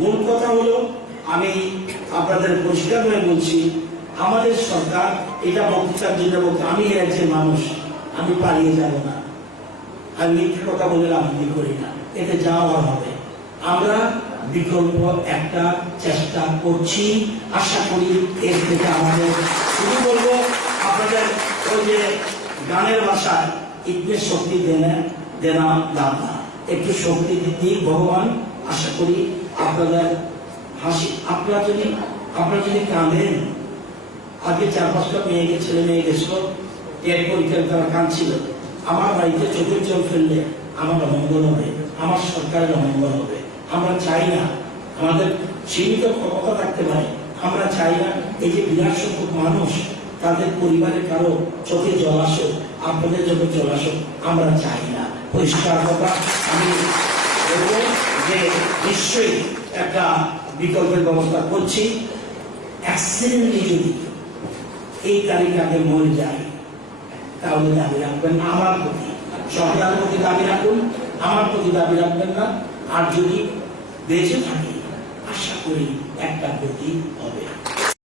মূল কথা হলো, আমি আপনাদের পরিষ্কার করে বলছি, আমাদের সরকার এটা বক্তৃতার জন্য বলতে, আমি একজন মানুষ, আমি পালিয়ে যাব না, আমি মিথ্যে কথা বলে রাজনীতি করি না, এতে যাওয়া হবে। আমরা বিকল্প একটা চেষ্টা করছি, আশা করি এর থেকে আমাদের শুরু করবো। আপনাদের ওই যে গানের ভাষায় ইতনে শক্তি দেনা দাতা, একটু শক্তি দিতে ভগবান। আশা করি আপনাদের হাসি, আপনারা যদি কাঁদেন, আগে 4-5টা ছেলে মেয়ে গেছিল, এর পরীক্ষার তারা কাঁদছিল, আমার বাড়িতে চোখের জল ফেললে আমার অমঙ্গল হবে, আমার সরকারের অমঙ্গল হবে। আমরা চাই না আমাদের সীমিত ক্ষমতা থাকতে পারে, আমরা চাই না এই যে বিরাট সংখ্যক মানুষ, তাদের পরিবারের কারো চোখে জল আসুক, আপনাদের চোখে জল আসুক, আমরা চাই না। পরিষ্কার কথা আমি বলবো যে নিশ্চয়ই একটা বিকল্পের ব্যবস্থা করছি। অ্যাক্সিডেন্টলি যদি এই তারিখে আগে মরে যায়, তাহলে দাবি রাখবেন না আমার প্রতি, সরকারের প্রতি দাবি রাখুন, আমার প্রতি দাবি রাখবেন না। আর যদি বেঁচে থাকি, আশা করি একটা গতি হবে।